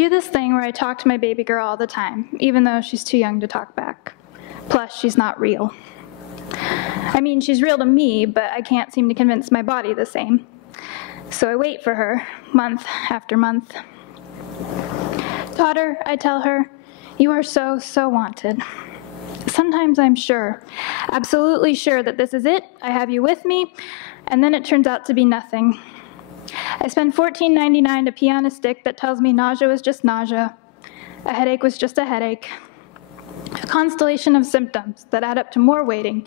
do this thing where I talk to my baby girl all the time, even though she's too young to talk back. Plus, she's not real. I mean, she's real to me, but I can't seem to convince my body the same. So I wait for her, month after month. Daughter, I tell her, you are so, so wanted. Sometimes I'm sure, absolutely sure that this is it, I have you with me, and then it turns out to be nothing. I spend $14.99 to pee on a stick that tells me nausea was just nausea, a headache was just a headache, a constellation of symptoms that add up to more waiting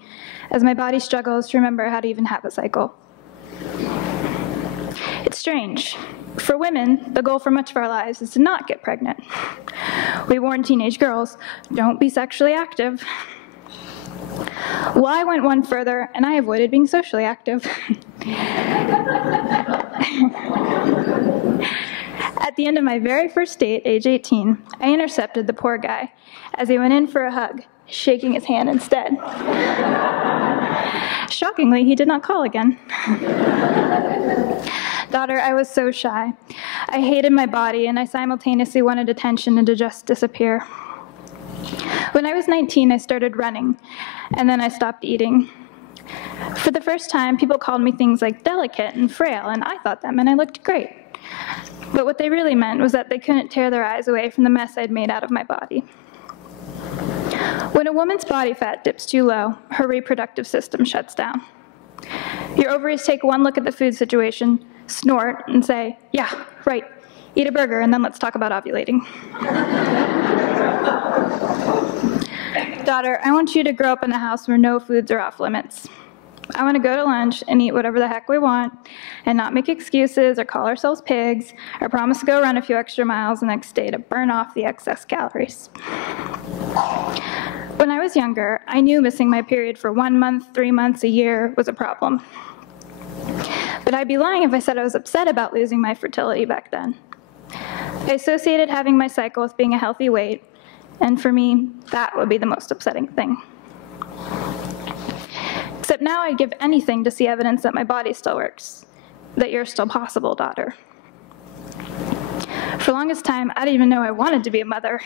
as my body struggles to remember how to even have a cycle. It's strange. For women, the goal for much of our lives is to not get pregnant. We warn teenage girls, don't be sexually active. Well, I went one further, and I avoided being socially active. At the end of my very first date, age 18, I intercepted the poor guy as he went in for a hug, shaking his hand instead. Shockingly, he did not call again. Daughter, I was so shy. I hated my body, and I simultaneously wanted attention and to just disappear. When I was 19, I started running, and then I stopped eating. For the first time, people called me things like delicate and frail, and I thought that meant I looked great. But what they really meant was that they couldn't tear their eyes away from the mess I'd made out of my body. When a woman's body fat dips too low, her reproductive system shuts down. Your ovaries take one look at the food situation, snort, and say, yeah, right, eat a burger, and then let's talk about ovulating. Daughter, I want you to grow up in a house where no foods are off limits. I want to go to lunch and eat whatever the heck we want and not make excuses or call ourselves pigs or promise to go run a few extra miles the next day to burn off the excess calories. When I was younger, I knew missing my period for 1 month, 3 months, a year was a problem. But I'd be lying if I said I was upset about losing my fertility back then. I associated having my cycle with being a healthy weight, and for me, that would be the most upsetting thing. Except now I'd give anything to see evidence that my body still works, that you're still possible, daughter. For the longest time, I didn't even know I wanted to be a mother.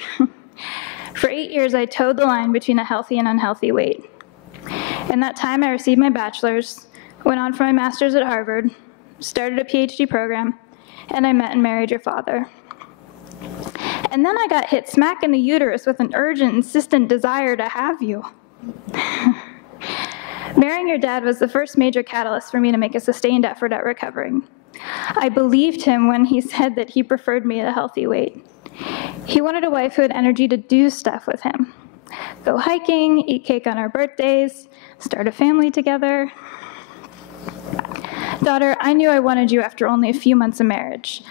For 8 years, I towed the line between a healthy and unhealthy weight. In that time, I received my bachelor's, went on for my master's at Harvard, started a PhD program, and I met and married your father. And then I got hit smack in the uterus with an urgent, insistent desire to have you. Marrying your dad was the first major catalyst for me to make a sustained effort at recovering. I believed him when he said that he preferred me at a healthy weight. He wanted a wife who had energy to do stuff with him. Go hiking, eat cake on our birthdays, start a family together. Daughter, I knew I wanted you after only a few months of marriage.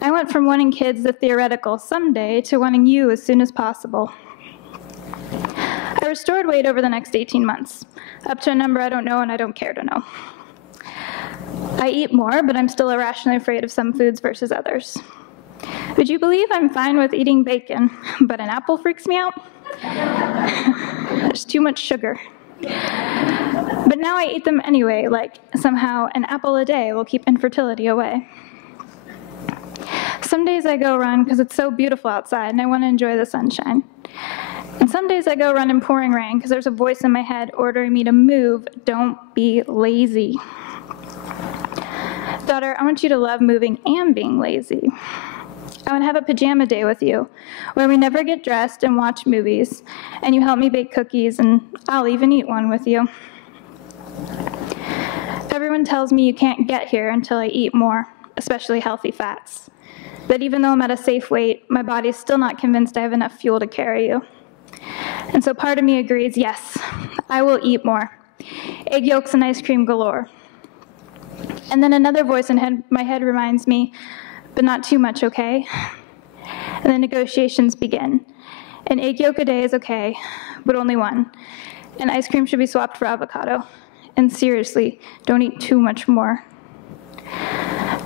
I went from wanting kids, the theoretical someday, to wanting you as soon as possible. I restored weight over the next 18 months, up to a number I don't know and I don't care to know. I eat more, but I'm still irrationally afraid of some foods versus others. Would you believe I'm fine with eating bacon, but an apple freaks me out? There's too much sugar. But now I eat them anyway, like somehow an apple a day will keep infertility away. Some days I go run because it's so beautiful outside and I want to enjoy the sunshine. And some days I go run in pouring rain because there's a voice in my head ordering me to move, don't be lazy. Daughter, I want you to love moving and being lazy. I want to have a pajama day with you, where we never get dressed and watch movies, and you help me bake cookies, and I'll even eat one with you. Everyone tells me you can't get here until I eat more, especially healthy fats. That even though I'm at a safe weight, my body's still not convinced I have enough fuel to carry you. And so part of me agrees, yes, I will eat more. Egg yolks and ice cream galore. And then another voice in my head reminds me, but not too much, okay? And then negotiations begin. An egg yolk a day is okay, but only one. And ice cream should be swapped for avocado. And seriously, don't eat too much more.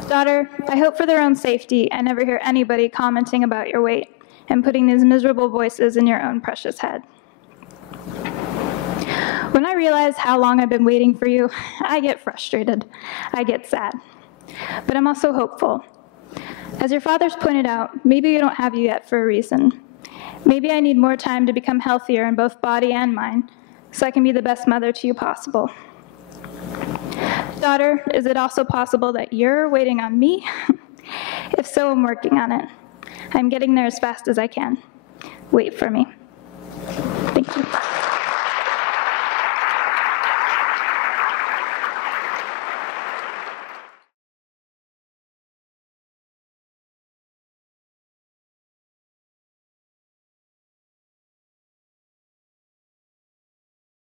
Daughter, I hope for their own safety I never hear anybody commenting about your weight and putting these miserable voices in your own precious head. When I realize how long I've been waiting for you, I get frustrated. I get sad. But I'm also hopeful. As your fathers pointed out, maybe we don't have you yet for a reason. Maybe I need more time to become healthier in both body and mind, so I can be the best mother to you possible. Daughter, is it also possible that you're waiting on me? If so, I'm working on it. I'm getting there as fast as I can. Wait for me. Thank you.